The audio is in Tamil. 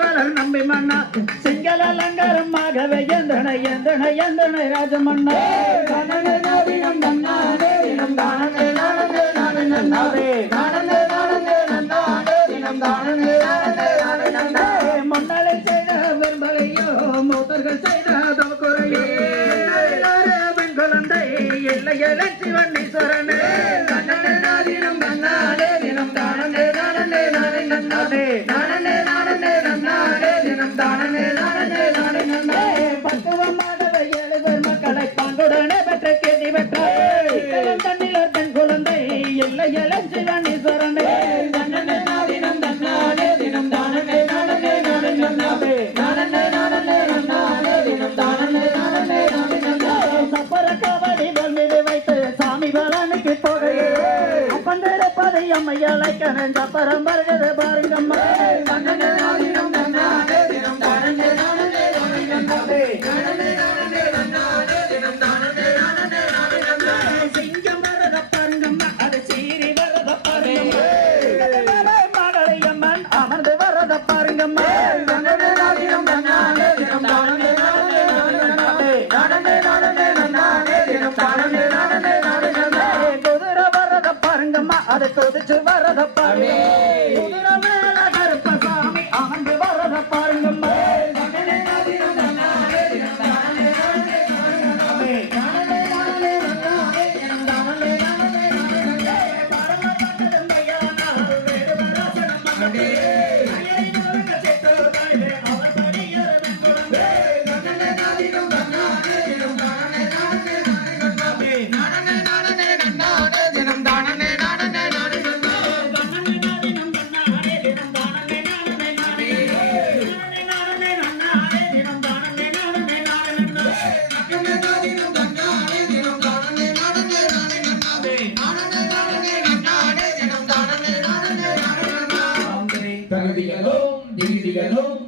வளர் நம்பி மன்னா. சிங்கள அலங்காரமாகவே எந்தனை எந்தனை எந்தனை ராஜமன்னா. முன்னாலே செய்த வெம்பலையோ மூத்தர்கள் செய்த தவக்குறையோ. பெண்குழந்தை இல்லை தூக்கி போகையே அப்பந்தர பதை அம்மையாலை கனஞ்ச பரம் வருகிறது பாருங்கம்மா சிங்கம் வரத பாருங்கம்மா அது சீரி வரத பாருங்கம்மா மகளை அம்மன் அமர்ந்து வரத பாருங்கம்மா நானே நானே நானே நானே அடுத்தது வரதப்பாடி you guys.